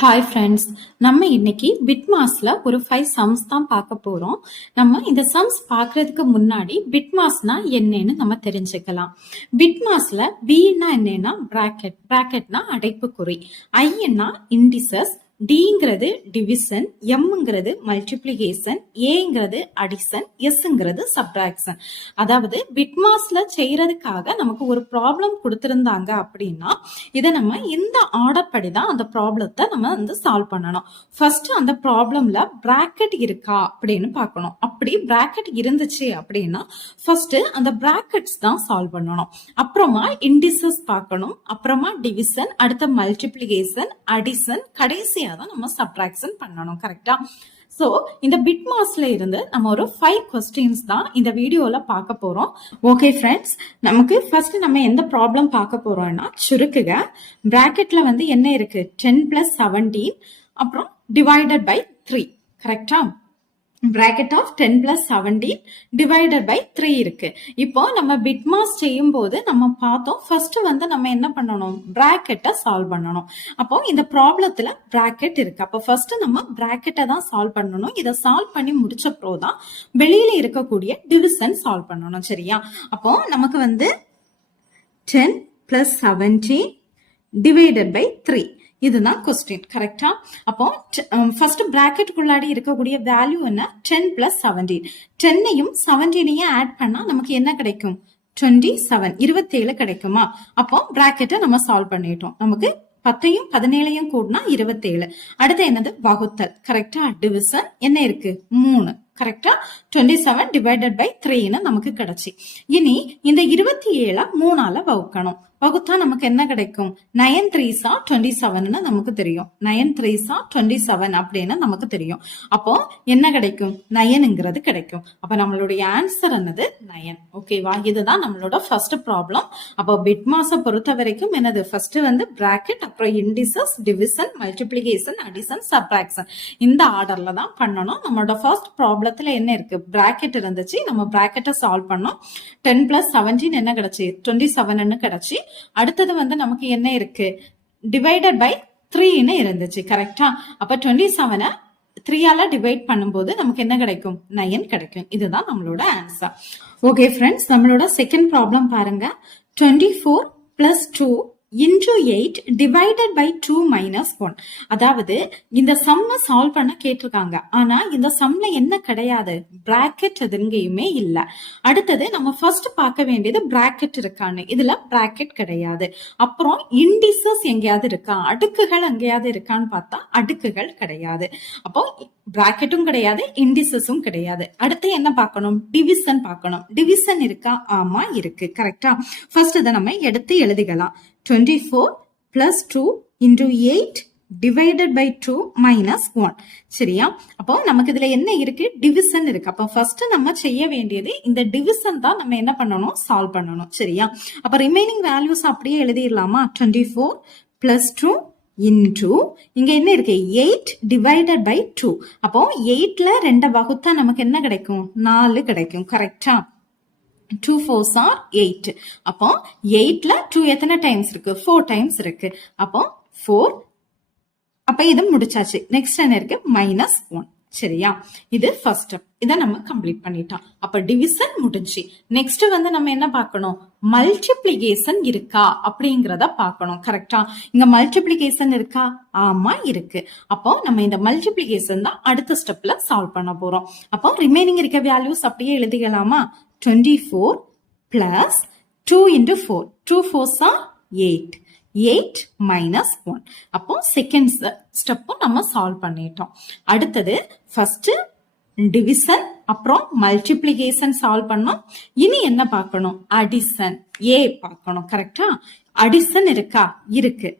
Hi friends, நம்ம இன்னைக்கு பிட்மாஸ்ல ஒரு 5 சம்ஸ் தான் பார்க்க போறோம். நம்ம இந்த சம்ஸ் பார்க்கறதுக்கு முன்னாடி பிட்மாஸ்னா என்னன்னு நம்ம தெரிஞ்சுக்கலாம். பிட்மாஸ்ல பின்னா என்னன்னா பிராக்கெட்னா அடைப்புக்குறி, ஐன்னா இண்டிசஸ், டிங்கிறது டிவிஷன், எம்ங்கிறது மல்டிப்ளிகேஷன், ஏங்கிறது அடிஷன், எஸ்ங்கிறது சப்ட்ராக்ஷன். அதாவது பிட்மாஸ்ல செய்யறதுக்காக நமக்கு ஒரு ப்ராப்ளம் கொடுத்திருந்தாங்க அப்படின்னா இதை நம்ம இந்த ஆர்டர் படி தான் அந்த ப்ராப்ளத்தை நம்ம வந்து சால்வ் பண்ணணும். ஃபர்ஸ்ட் அந்த ப்ராப்ளம்ல பிராக்கெட் இருக்கா அப்படின்னு பார்க்கணும். அப்படி பிராக்கெட் இருந்துச்சு அப்படின்னா ஃபர்ஸ்ட் அந்த பிராக்கெட்ஸ் தான் சால்வ் பண்ணணும். அப்புறமா இண்டிசஸ் பார்க்கணும், அப்புறமா டிவிஷன், அடுத்த மல்டிப்ளிகேஷன், அடிஷன், கடைசியா தான் நம்ம சப்ட்ராக்ஷன் பண்ணணும். கரெக்டா? சோ இந்த பிட்மாஸ்ல இருந்து நம்ம ஒரு 5 கொஸ்டின்ஸ் தான் இந்த வீடியோல பார்க்க போறோம். ஓகே ஃப்ரெண்ட்ஸ், நமக்கு ஃபர்ஸ்ட் நம்ம எந்த ப்ராப்ளம் பார்க்க போறோம்னா சுருக்குக. பிராக்கெட்ல வந்து என்ன இருக்கு? 10 + 17 அப்புறம் டிவைடட் பை 3. கரெக்டா? bracket of 10 plus 17 divided by 3 இருக்கு. இப்போ நம்ம பிட்மாஸ் செய்யும் போது நம்ம பார்த்தோம், ஃபர்ஸ்ட் வந்து நம்ம என்ன பண்ணணும்? பிராக்கெட்டை சால்வ் பண்ணணும். அப்போ இந்த ப்ராப்ளத்துல பிராக்கெட் இருக்கு. அப்போ ஃபர்ஸ்ட் நம்ம பிராக்கெட்டை தான் சால்வ் பண்ணணும். இதை சால்வ் பண்ணி முடிச்ச அப்புறம் தான் வெளியில இருக்கக்கூடிய டிவிஷன் சால்வ் பண்ணணும். சரியா? அப்போ நமக்கு வந்து 10 plus 17 divided by 3 இதுதான் கொஸ்டின். கரெக்டா? அப்போ ஃபர்ஸ்ட் பிராக்கெட்டுக்குள்ளாடி இருக்கக்கூடிய வேல்யூ என்ன? 10 plus 17. 10ஐயும் 17ஐயும் ஆட் பண்ணா நமக்கு என்ன கிடைக்கும்? 27, 27 கிடைக்குமா? அப்போ பிராக்கெட்டை நம்ம சால்வ் பண்ணிட்டோம். நமக்கு 10ஐயும் 17ஐயும் கூட்டினா 27. அடுத்து என்னது? வகுத்தல். கரெக்டா? டிவிஷன் என்ன இருக்கு? 3. கரெக்டா? 27 divided by 3ன்னு நமக்கு கிடைச்சி. இனி இந்த 27 3ஆல வகுக்கணும். வகுத்தா நமக்கு என்ன கிடைக்கும்? 9 3s are 27ன்னு நமக்கு தெரியும். 9 3s are 27 அப்படின்னு நமக்கு தெரியும். அப்போ என்ன கிடைக்கும்? 9ங்கிறது கிடைக்கும். அப்ப நம்மளுடைய ஆன்சர் என்னது? 9. ஓகேவா? இதுதான் நம்மளோட ஃபர்ஸ்ட் ப்ராப்ளம். அப்போ பிட்மாஸை பொறுத்த வரைக்கும் என்னது? ஃபர்ஸ்ட் வந்து பிராக்கெட், அப்புறம் indices, division, multiplication, addition, subtraction இந்த ஆர்டர்ல தான் பண்ணணும். நம்மளோட ஃபர்ஸ்ட் ப்ராப்ளத்துல என்ன இருக்கு? பிராக்கெட் இருந்துச்சு. நம்ம பிராக்கெட்டை சால்வ் பண்ணோம். 10 plus 17 என்ன கிடைச்சு? 27ன்னு கிடைச்சி. அடுத்தது வந்து நமக்கு என்ன இருக்கு? டிவைடட் பை 3ன்னு இருந்துச்சு. கரெக்டா? அப்ப 27 3ஆல டிவைட் பண்ணும்போது நமக்கு என்ன கிடைக்கும்? 9 கிடைக்கும். இதுதான் நம்மளோட ஆன்சர். ஓகே ஃப்ரெண்ட்ஸ், நம்மளோட செகண்ட் ப்ராப்ளம் பாருங்க. 24 plus 2 into 8 divided by 2 minus 1. அதாவது இந்த சம்மை சால்வ் பண்ண கேட்டிருக்காங்க. ஆனா இந்த சம்ல என்ன கிடையாது? பிராக்கெட் எதுங்கயுமே இல்ல. அடுத்தது நம்ம ஃபர்ஸ்ட் பார்க்க வேண்டியது பிராக்கெட் இருக்கான்னு. இதுல பிராக்கெட் கிடையாது. அப்புறம் இண்டிசஸ் எங்கேயாவது இருக்கா? அடுக்குகள் எங்கேயாவது இருக்கான்னு பார்த்தா அடுக்குகள் கிடையாது. அப்போ பிராக்கெட்டும் கிடையாது, இண்டிசஸும் கிடையாது. அடுத்து என்ன பார்க்கணும்? டிவிஷன் பார்க்கணும். டிவிஷன் இருக்கா? ஆமா இருக்கு. கரெக்டா? ஃபர்ஸ்ட் இதை நம்ம எடுத்து எழுதிக்கலாம். 24 plus 2 into 8 divided by 2 minus 1. சரியா? அப்போ நமக்கு இதுல என்ன இருக்கு? டிவிஷன் இருக்கு. அப்போ ஃபர்ஸ்ட் நம்ம செய்ய வேண்டியது இந்த டிவிஷன் தான் நம்ம என்ன பண்ணணும்? சால்வ் பண்ணணும். சரியா? அப்ப ரிமைனிங் வேல்யூஸ் அப்படியே எழுதிடலாமா? 24 plus 2 into இங்க என்ன இருக்கு? 8 divided by 2. அப்போ 8ல 2 வகுத்தா நமக்கு என்ன கிடைக்கும்? 4 கிடைக்கும். கரெக்டா? 2 4s are 8. அப்போ 8ல 2 எத்தனை டைம்ஸ் இருக்கு? 4 டைம்ஸ் இருக்கு. அப்போ 4. அப்ப இது முடிச்சாச்சு. நெக்ஸ்ட் என்ன இருக்கு? -1. சரியா? இது ஃபர்ஸ்ட் ஸ்டெப். இதை நம்ம கம்ப்ளீட் பண்ணிட்டோம். அப்ப டிவிஷன் முடிஞ்சு. நெக்ஸ்ட் வந்து நம்ம என்ன பார்க்கணும்? மல்டிப்ளிகேஷன் இருக்கா அப்படிங்கறத பார்க்கணும். கரெக்டா? இங்க மல்டிப்ளிகேஷன் இருக்கா? ஆமா இருக்கு. அப்போ நம்ம இந்த மல்டிப்ளிகேஷன் தான் அடுத்த ஸ்டெப்ல சால்வ் பண்ண போறோம். அப்போ ரிமைனிங் இருக்க வேல்யூஸ் அப்படியே எழுதிக்கலாமா? 24 plus 2 into 4. 2 4s are 8. 8 minus 1. அப்போ செகண்ட் ஸ்டெப்பும் நம்ம சால்வ் பண்ணிட்டோம். அடுத்தது ஃபர்ஸ்ட் டிவிஷன், அப்புறம் மல்டிப்ளிகேஷன் சால்வ் பண்ணோம். இனி என்ன பார்க்கணும்? அடிஷன், ஏ பார்க்கணும். கரெக்டா? அடிஷன் இருக்கா? இருக்கு.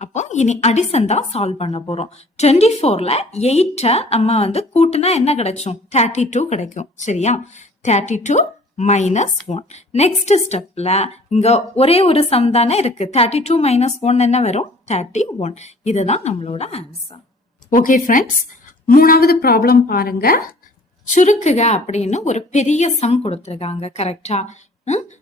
அப்போ இனி அடிஷன் தான் சால்வ் பண்ண போறோம். 24ல 8 நம்ம வந்து கூட்டினா என்ன கிடைக்கும்? 32 கிடைக்கும். சரியா? 32 minus 1. நெக்ஸ்ட் ஸ்டெப்ல இங்க ஒரே ஒரு சம் தானே இருக்கு. 32 minus 1 என்ன வரும்? 31. இதுதான் நம்மளோட ஆன்சர். ஓகே ஃப்ரெண்ட்ஸ், மூணாவது ப்ராப்ளம் பாருங்க. சுருக்குக அப்படின்னு ஒரு பெரிய சம் கொடுத்திருக்காங்க. கரெக்டா?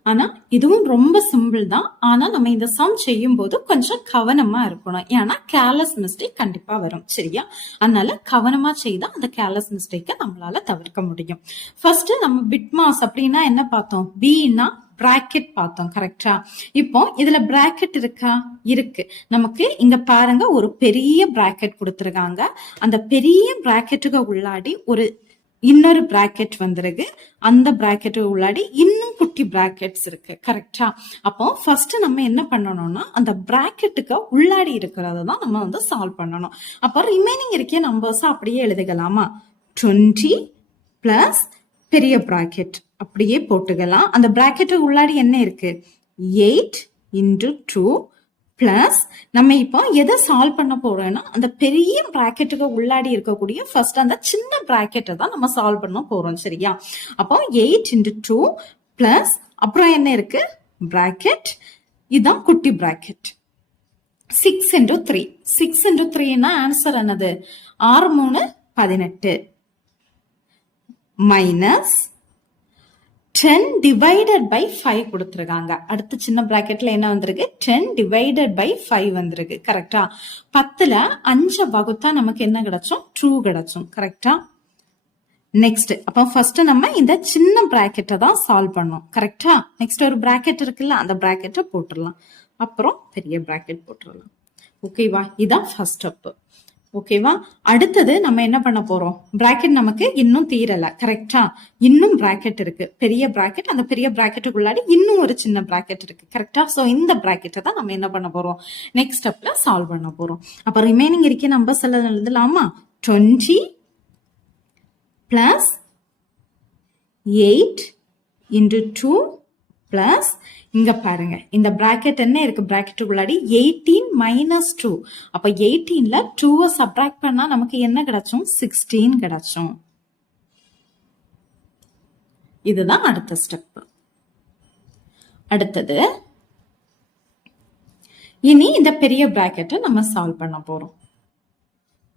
ஆனா இதுவும் ரொம்ப சிம்பிள் தான். ஆனா நம்ம இந்த சம் செய்யும் போது கொஞ்சம் கவனமா இருக்கணும். ஏன்னா கேர்லெஸ் மிஸ்டேக் கண்டிப்பா வரும். சரியா? அதனால கவனமா செய்தா அந்த கேர்லெஸ் மிஸ்டேக்கை நம்மளால தவிர்க்க முடியும். ஃபர்ஸ்ட் நம்ம பிட் மாஸ் அப்படின்னா என்ன பார்த்தோம்? பின்னா பிராக்கெட் பார்த்தோம். கரெக்டா? இப்போ இதுல பிராக்கெட் இருக்கா? இருக்கு. நமக்கு இங்க பாருங்க ஒரு பெரிய பிராக்கெட் கொடுத்திருக்காங்க. அந்த பெரிய பிராக்கெட்டுக்கு உள்ளாடி ஒரு இன்னொரு பிராக்கெட் வந்துருக்கு. அந்த பிராக்கெட் உள்ளாடி இன்னும் குட்டி பிராக்கெட்ஸ் இருக்கு. கரெக்டா? அப்போ ஃபர்ஸ்ட் நம்ம என்ன பண்ணணும்னா அந்த பிராக்கெட்டுக்கு உள்ளாடி இருக்கிறத தான் நம்ம வந்து சால்வ் பண்ணணும். அப்போ ரிமைனிங் இருக்க நம்பர்ஸ் அப்படியே எழுதிக்கலாமா? 20 பிளஸ் பெரிய பிராக்கெட் அப்படியே போட்டுக்கலாம். அந்த பிராக்கெட்டு உள்ளாடி என்ன இருக்கு? 8 into 2 பிளஸ் நம்ம இப்போ எதை சால்வ் பண்ண போறோம்னா அந்த பெரிய பிராக்கெட்டுக்கு உள்ளாடி இருக்கக்கூடிய ஃபர்ஸ்ட் அந்த சின்ன பிராக்கெட்டை தான் நம்ம சால்வ் பண்ண போறோம். சரியா? அப்போ 8 into 2 பிளஸ் அப்புறம் என்ன இருக்கு? பிராக்கெட். இதுதான் குட்டி பிராக்கெட். 6 into 3. 6 into 3னா ஆன்சர் என்னது? 6 3 18 மைனஸ் 10 divided by 5 கொடுத்திருக்காங்க. அடுத்து சின்ன பிராக்கெட்ல என்ன வந்திருக்கு? 10 divided by 5 வந்திருக்கு. கரெக்டா? 10ல 5 வகுத்தா நமக்கு என்ன கிடைச்சோம்? 2 கிடைச்சோம். கரெக்டா? நெக்ஸ்ட் அப்ப ஃபர்ஸ்ட் நம்ம இந்த சின்ன பிராக்கெட்டை தான் சால்வ் பண்ணோம். கரெக்டா? நெக்ஸ்ட் ஒரு பிராக்கெட் இருக்குல்ல, அந்த பிராக்கெட்டை போட்டுடலாம். அப்புறம் பெரிய பிராக்கெட் போட்டுடலாம். ஓகேவா? இதான் ஃபர்ஸ்ட் ஸ்டெப். ஓகேவா? அடுத்தது நம்ம என்ன பண்ண போறோம்? பிராக்கெட் நமக்கு இன்னும் தீரல. கரெக்டா? இன்னும் பிராக்கெட் இருக்கு. பெரிய பிராக்கெட். அந்த பெரிய பிராக்கெட்டுக்குள்ளாடி இன்னும் ஒரு சின்ன பிராக்கெட் இருக்கு. கரெக்டா? சோ இந்த பிராக்கெட்டை தான் நம்ம என்ன பண்ண போறோம்? நெக்ஸ்ட் ஸ்டெப்ல சால்வ் பண்ண போறோம். அப்ப ரிமைனிங் இருக்க நம்பர்ஸ் எல்லாம் எழுதலாமா? 20 பிளஸ் 8 into 2 பிளஸ் இங்க பாருங்க இந்த பிராக்கெட் என்ன இருக்கு? பிராக்கெட்டுக்குள்ளாடி 18 மைனஸ் 2. அப்ப 18ல 2 சப்ராக்ட் பண்ணா நமக்கு என்ன கிடைச்சோம்? 16 கிடைச்சோம். இதுதான் அடுத்த ஸ்டெப். அடுத்தது இனி இந்த பெரிய பிராக்கெட்டை நம்ம சால்வ் பண்ண போறோம்.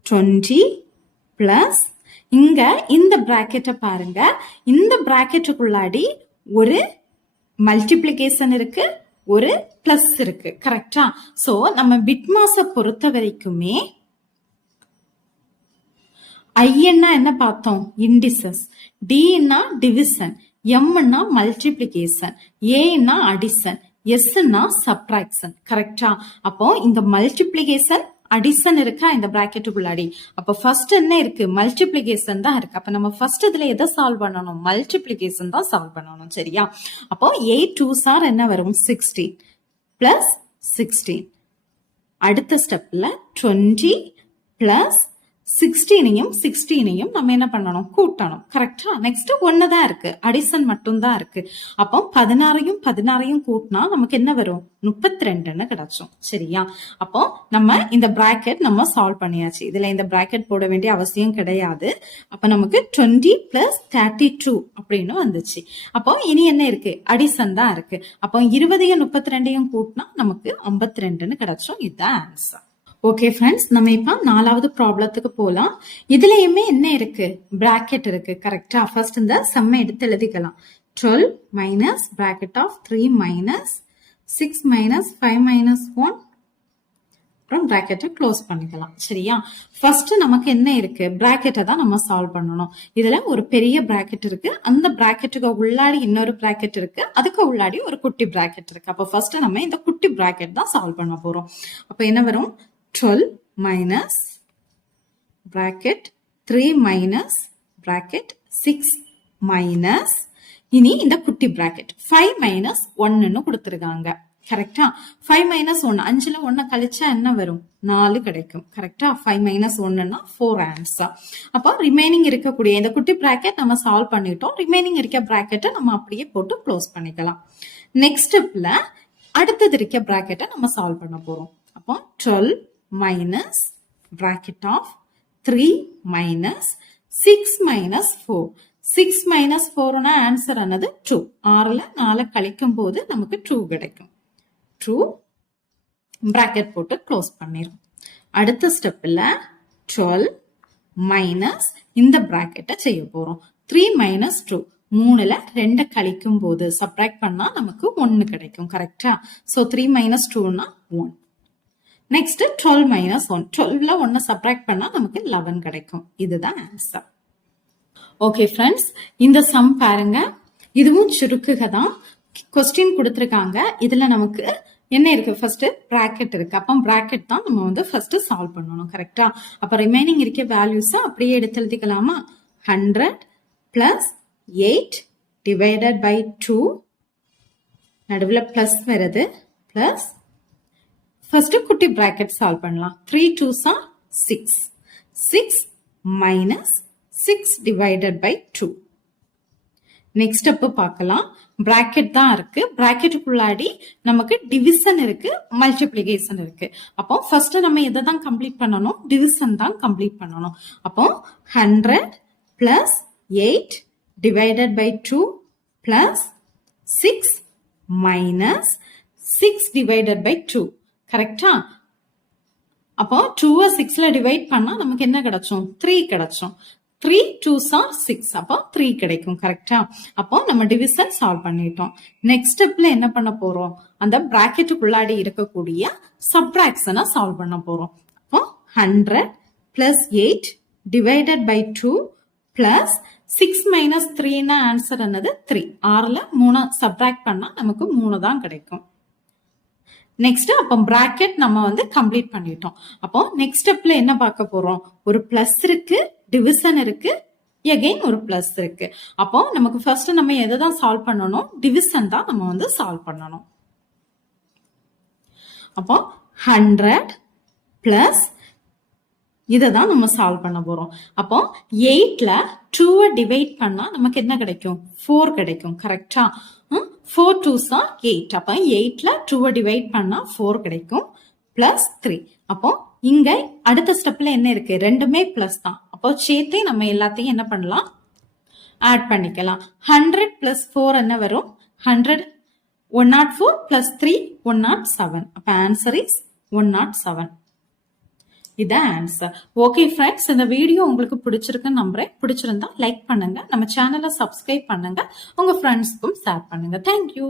20 பிளஸ் இங்க இந்த பிராக்கெட்டை பாருங்க. இந்த பிராக்கெட்டுக்குள்ளாடி ஒரு மல்டிப்ளிகேஷன் இருக்கு, ஒரு பிளஸ் இருக்கு. கரெக்டா? சோ நம்ம பிட்மாஸ பொறுத்த வரைக்குமே ஐன்னா என்ன பார்த்தோம்? இண்டிசஸ். டின்னா டிவிஷன், எம்னா மல்டிப்ளிகேஷன், ஏன்னா அடிஷன், எஸ்னா சப்ட்ராக்ஷன். கரெக்டா? அப்போ இந்த மல்டிப்ளிகேஷன் அடிஷன் இருக்கா இந்த பிராக்கெட்டுக்குள்ளாடி? அப்ப ஃபர்ஸ்ட் என்ன இருக்கு? மல்டிப்ளிகேஷன் தான் இருக்கு. அப்ப நம்ம ஃபர்ஸ்ட் இதுல எதை சால்வ் பண்ணணும்? மல்டிப்ளிகேஷன் தான் சால்வ் பண்ணணும். சரியா? அப்போ 8 2s are என்ன வரும்? 16 பிளஸ் 16. அடுத்த ஸ்டெப்ல 20 பிளஸ் 16யும் நம்ம என்ன பண்ணணும்? கூட்டணும். கரெக்டா? நெக்ஸ்ட் 1 தான் இருக்கு. அடிஷன் மட்டும் தான் இருக்கு. அப்போ 16யும் கூட்டினா நமக்கு என்ன வரும்? 32ன்னு கிடைச்சோம். சரியா? அப்போ நம்ம இந்த பிராக்கெட் நம்ம சால்வ் பண்ணியாச்சு. இதுல இந்த பிராக்கெட் போட வேண்டிய அவசியம் கிடையாது. அப்ப நமக்கு 20 பிளஸ் 32 அப்படின்னு வந்துச்சு. அப்போ இனி என்ன இருக்கு? அடிஷன் தான் இருக்கு. அப்போ 20யும் 32யும் கூட்டினா நமக்கு 52ன்னு கிடைச்சோம். இதுதான் ஆன்சர். ஓகே ஃப்ரெண்ட்ஸ், நம்ம இப்ப 4வது ப்ராப்ளத்துக்கு போலாம். இதுலயுமே என்ன இருக்கு? பிராக்கெட் இருக்கு. கரெக்டா? ஃபர்ஸ்ட் இந்த சம்மை எடுத்து எழுதிக்கலாம். 12 minus bracket of 3 minus 6 minus 5 minus 1 அப்புறம் பிராக்கெட்டை க்ளோஸ் பண்ணிக்கலாம். சரியா? ஃபர்ஸ்ட் நமக்கு என்ன இருக்கு? பிராக்கெட்டை தான் நம்ம சால்வ் பண்ணணும். இதுல ஒரு பெரிய பிராக்கெட் இருக்கு. அந்த பிராக்கெட்டுக்கு உள்ளாடி இன்னொரு பிராக்கெட் இருக்கு. அதுக்கு உள்ளாடி ஒரு குட்டி பிராக்கெட் இருக்கு. அப்ப ஃபர்ஸ்ட் நம்ம இந்த குட்டி பிராக்கெட் தான் சால்வ் பண்ண போறோம். அப்ப என்ன வரும்? 12 minus bracket 3 minus bracket 6 minus இனி இந்த குட்டி bracket 5 minus 1ன்னு கொடுத்திருக்காங்க. கரெக்டா? 5 minus 1 5ல 1 கழிச்சா என்ன வரும்? 4 கிடைக்கும். கரெக்டா? 5 minus 1ன்னா 4 ஆன்சர். அப்போ ரிமைனிங் இருக்கக்கூடிய இந்த குட்டி பிராக்கெட் நம்ம சால்வ் பண்ணிட்டோம். ரிமைனிங் இருக்க பிராக்கெட்டை நம்ம அப்படியே போட்டு க்ளோஸ் பண்ணிக்கலாம். நெக்ஸ்ட் ஸ்டெப்ல அடுத்தது இருக்க பிராக்கெட்டை நம்ம சால்வ் பண்ண போறோம். அப்போ 12 minus bracket of 3 minus 6 minus 4. 6 minus 4னா answer ஆனது 2. 6ல 4 கழிக்கும் போது நமக்கு 2 கிடைக்கும். 2 bracket போட்டு க்ளோஸ் பண்ணிரும். அடுத்த ஸ்டெப்ல 12 minus இந்த bracketஐ செய்ய போறோம். 3 minus 2. 3ல 2 கழிக்கும் போது சப்ராக்ட் பண்ணா நமக்கு 1 கிடைக்கும். கரெக்டா? So 3 minus 2னா 1. Next 12 minus 1. 12ல 1 subtract பண்ணா நமக்கு 11 கிடைக்கும். இதுதான் ஆன்சர். ஓகே ஃப்ரெண்ட்ஸ், இந்த சம் பாருங்க. இதுவும் சுருக்குக தான். கொஸ்டின் கொடுத்திருக்காங்க. இதுல நமக்கு என்ன இருக்கு? ஃபர்ஸ்ட் பிராக்கெட் இருக்கு. அப்போ பிராக்கெட் தான் நம்ம வந்து ஃபர்ஸ்ட் சால்வ் பண்ணணும். கரெக்டா? அப்ப ரிமைனிங் இருக்க வேல்யூஸ் அப்படியே எடுத்து எழுதிக்கலாமா? 100 plus 8 divided by 2, நடுவுல பிளஸ் வருது, பிளஸ் ஃபர்ஸ்ட் குட்டி பிராக்கெட் சால்வ் பண்ணலாம். 3 2s are 6. 6 minus 6 divided by 2. Next step பார்க்கலாம். பிராக்கெட் தான் இருக்கு. பிராக்கெட்டுக்குள்ளாடி நமக்கு டிவிஷன் இருக்கு, மல்டிப்ளிகேஷன் இருக்கு. அப்போ ஃபர்ஸ்ட் நம்ம எதை தான் கம்ப்ளீட் பண்ணணும்? டிவிஷன் தான் கம்ப்ளீட் பண்ணணும். அப்போ 100 plus 8 divided by 2 plus 6 minus 6 divided by 2. கரெக்டா? அப்போ 2 6ல டிவைட் பண்ணா நமக்கு என்ன கிடைச்சோம்? 3 கிடைச்சோம். 3 2s are 6. அப்போ 3 கிடைக்கும். கரெக்டா? அப்போ நம்ம டிவிஷன் சால்வ் பண்ணிட்டோம். நெக்ஸ்ட் ஸ்டெப்ல என்ன பண்ண போறோம்? அந்த பிராக்கெட்டுக்குள்ளாடி இருக்கக்கூடிய சப்ட்ராக்ஷனை சால்வ் பண்ண போறோம். அப்போ 100 plus 8 divided by 2 plus 6 minus 3னா answer என்னது? 3. 6ல 3 சப்ட்ராக்ட் பண்ணா நமக்கு 3 தான் கிடைக்கும். நெக்ஸ்ட் அப்போ பிராக்கெட் நம்ம வந்து கம்ப்ளீட் பண்ணிட்டோம். அப்போ நெக்ஸ்ட் ஸ்டெப்ல என்ன பார்க்க போறோம்? ஒரு பிளஸ் இருக்கு, டிவிஷன் இருக்கு, எகைன் ஒரு பிளஸ் இருக்கு. அப்போ நமக்கு ஃபர்ஸ்ட் நம்ம எதை தான் சால்வ் பண்ணணும்? டிவிஷன் தான் நம்ம வந்து சால்வ் பண்ணணும். அப்போ 100 பிளஸ் இதை தான் நம்ம சால்வ் பண்ண போறோம். அப்போ 8ல 2 டிவைட் பண்ணா நமக்கு என்ன கிடைக்கும்? 4 கிடைக்கும். கரெக்டா? 4 2s are 8. அப்போ 8ல 2 டிவைட் பண்ணா 4 கிடைக்கும். பிளஸ் 3. அப்போ இங்க அடுத்த ஸ்டெப்ல என்ன இருக்கு? ரெண்டுமே பிளஸ் தான். அப்போ சேர்த்தே நம்ம எல்லாத்தையும் என்ன பண்ணலாம்? ஆட் பண்ணிக்கலாம். 100 பிளஸ் 4 என்ன வரும்? 100 104 பிளஸ் 3 107. அப்ப ஆன்சர் இஸ் 107. இதான் ஆன்சர். ஓகே ஃப்ரெண்ட்ஸ், இந்த வீடியோ உங்களுக்கு பிடிச்சிருக்குன்னு நம்புறேன். பிடிச்சிருந்தா லைக் பண்ணுங்க, நம்ம சேனலை சப்ஸ்கிரைப் பண்ணுங்க, உங்க ஃப்ரெண்ட்ஸ்க்கும் ஷேர் பண்ணுங்க. தேங்க்யூ.